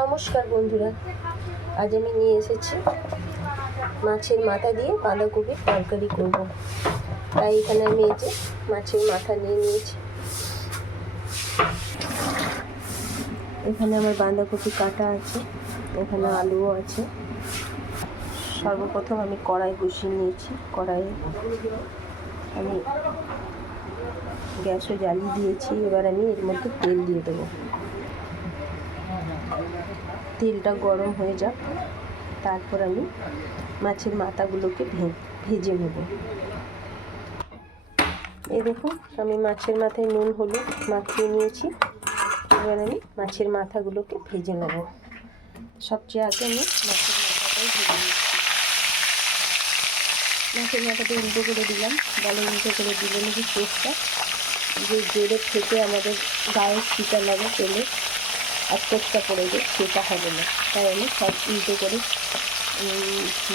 নমস্কার বন্ধুরা, আজ আমি নিয়ে এসেছি মাছের মাথা দিয়ে বাঁধাকপির তরকারি করব। তাই এখানে আমি এই যে মাছের মাথা নিয়ে নিয়েছি। এখানে আমার বাঁধাকপি কাটা আছে, এখানে আলুও আছে। সর্বপ্রথম আমি কড়াই বসিয়ে নিয়েছি। কড়াইয়ে আমি গ্যাসও জ্বালিয়ে দিয়েছি। এবার আমি এর মধ্যে তেল দিয়ে দেবো। তেলটা গরম হয়ে যাক, তারপর আমি মাছের মাথাগুলোকে ভেজে নেব। এই দেখুন, আমি মাছের মাথায় নুন হলুদ মাখিয়ে নিয়েছি। এবার আমি মাছের মাথাগুলোকে ভেজে নেব। সবচেয়ে আগে আমি মাছের মাথাটাই ভেজে নিচ্ছি। মাছের মাথাটা উল্টো করে দিলাম। বলে উল্টো করে দিলে নাকি টেস্টটা যে জোরে থেকে আমাদের গায়ে ছিটা লাগে তেলে আর টেস্টটা পড়ে যায়, সেটা হবে না। তাই আমি সব উল্টো করে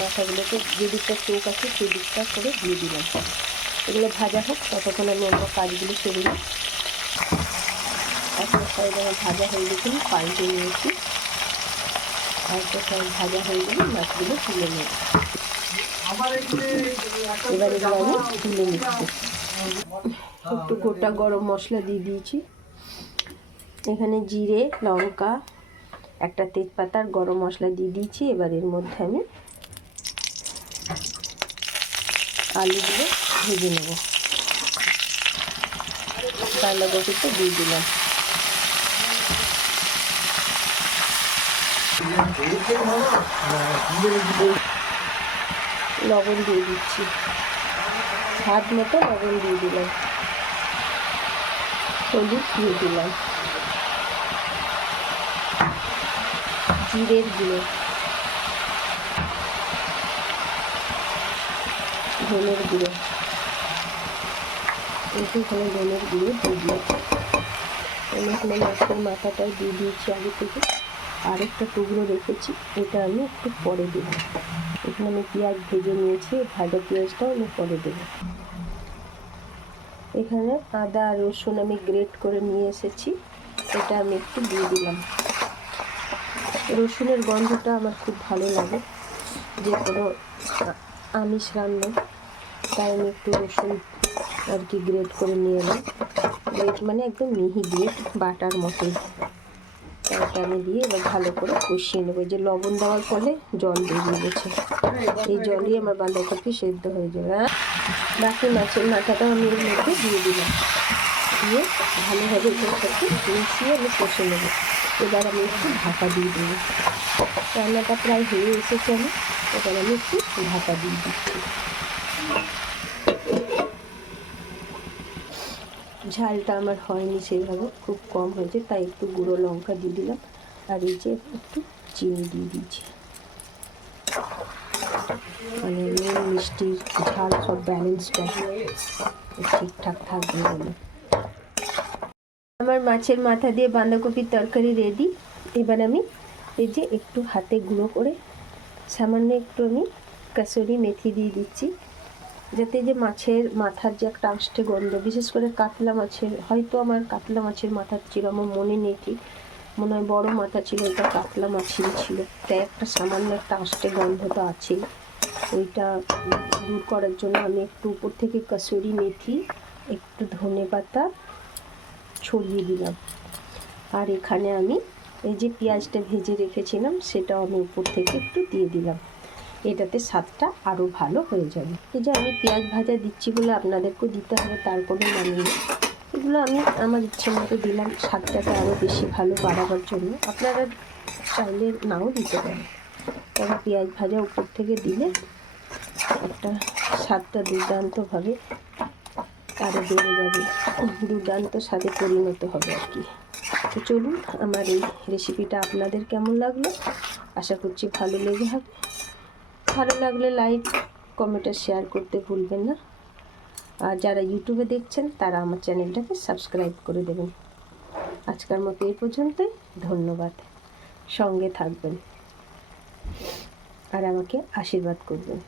মাথাগুলোকে যে দিকটা চোখ আছে সেই দিকটা করে দিয়ে দিলাম। এগুলো ভাজা হোক, ততক্ষণ আমি অন্য কাজগুলো সেরে নিই। একটা সাইড আমার ভাজা হয়ে গেছে, পাল্টে নিয়েছি। একটা সাইড ভাজা হয়ে গেলে মাছগুলো তুলে নেব। এবার এগুলো আমি তুলে নিচ্ছি। একটু গোটা গরম মশলা দিয়ে দিয়েছি। এখানে জিরে, লঙ্কা, একটা তেজপাতা আর গরম মশলা দিয়ে দিয়েছি। এবার এর মধ্যে আমি আলুগুলো ভেজে নেব। বাঁধাকপিটা দিয়ে দিলাম। লবণ দিয়ে দিচ্ছি, স্বাদ মতো লবণ দিয়ে দিলাম। হলুদ দিয়ে দিলাম, জিরের গুঁড়ো, ধনের গুঁড়ো, এখানে ধনের গুঁড়ো দিয়ে দিয়েছি। আমি এখানে মাছের মাথাটাই দিয়ে দিয়েছি আগে থেকে। আরেকটা টুকরো রেখেছি, এটা আমি একটু পরে দেবো। এখানে আমি পেঁয়াজ ভেজে নিয়েছি, ভাজা পেঁয়াজটাও আমি পরে দেবো। এখানে আদা আর রসুন আমি গ্রেট করে নিয়ে এসেছি, এটা আমি একটু দিয়ে দিলাম। রসুনের গন্ধটা আমার খুব ভালো লাগে যে কোনো আমিষ রান্না, তাই আমি একটু রসুন আর কি গ্রেট করে নিয়ে এলাম। গ্রেট মানে একদম মিহি গ্রেট, বাটার মতোই। এটা আমি দিয়ে এবার ভালো করে কষিয়ে নেবো। যে লবণ দেওয়ার ফলে জল বেরিয়ে গেছে, এই জলই আমার বাঁধাকপি সেদ্ধ হয়ে যাবে। বাকি মাছের মাথাটা আমি এর মধ্যে দিয়ে দিলাম, দিয়ে ভালোভাবে এটার সাথে মিশিয়ে আমি কষে নেবো। এবার আমি একটু ঢাকা দিয়ে দেবো। রান্নাটা প্রায় হয়ে এসেছে, এবার আমি একটু ঢাকা দিয়ে দিচ্ছি। ঝালটা আমার হয়নি সেভাবে, খুব কম হয়েছে, তাই একটু গুঁড়ো লঙ্কা দিয়ে দিলাম। আর এই যে একটু চিনি দিয়ে দিয়েছি, মানে নুন মিষ্টি ঝাল সব ব্যালেন্সটা ঠিকঠাক থাকবে বলে। আমার মাছের মাথা দিয়ে বাঁধাকপির তরকারি রেডি। এবার আমি এই যে একটু হাতে গুঁড়ো করে সামান্য একটু আমি কাসুরি মেথি দিয়ে দিচ্ছি, যাতে যে মাছের মাথার যে একটা আষ্টে গন্ধ, বিশেষ করে কাতলা মাছের, হয়তো আমার কাতলা মাছের মাথার ছিল, আমার মনে নেই ঠিক, মনে হয় বড়ো মাথা ছিল, এটা কাতলা মাছেরই ছিল, তাই একটা সামান্য একটা আষ্টে গন্ধ তো আছেই। ওইটা দূর করার জন্য আমি একটু উপর থেকে কাসুরি মেথি, একটু ধনে পাতা ছড়িয়ে দিলাম। আর এখানে আমি এই যে পেঁয়াজটা ভেজে রেখেছিলাম, সেটাও আমি উপর থেকে একটু দিয়ে দিলাম। এটাতে স্বাদটা আরও ভালো হয়ে যাবে। এই যে আমি পেঁয়াজ ভাজা দিচ্ছি বলে আপনাদেরকেও দিতে হবে তার কোনো মানে নেই। এগুলো আমি আমার ইচ্ছে মতো দিলাম, স্বাদটাকে আরও বেশি ভালো বাড়াবার জন্য। আপনারা চাইলে নাও দিতে পারেন, তবে পেঁয়াজ ভাজা উপর থেকে দিলে একটা স্বাদটা দুর্দান্তভাবে আরও বেড়ে যাবে, দুর্দান্ত স্বাদে পরিণত হবে আর কি। তো চলুন, আমার এই রেসিপিটা আপনাদের কেমন লাগলো, আশা করছি ভালো লেগে হবে। ভালো লাগলে লাইক, কমেন্ট আর শেয়ার করতে ভুলবেন না। আর যারা ইউটিউবে দেখছেন তারা আমার চ্যানেলটাকে সাবস্ক্রাইব করে দেবেন। আজকের মতো এই পর্যন্তই, ধন্যবাদ। সঙ্গে থাকবেন আর আমাকে আশীর্বাদ করবেন।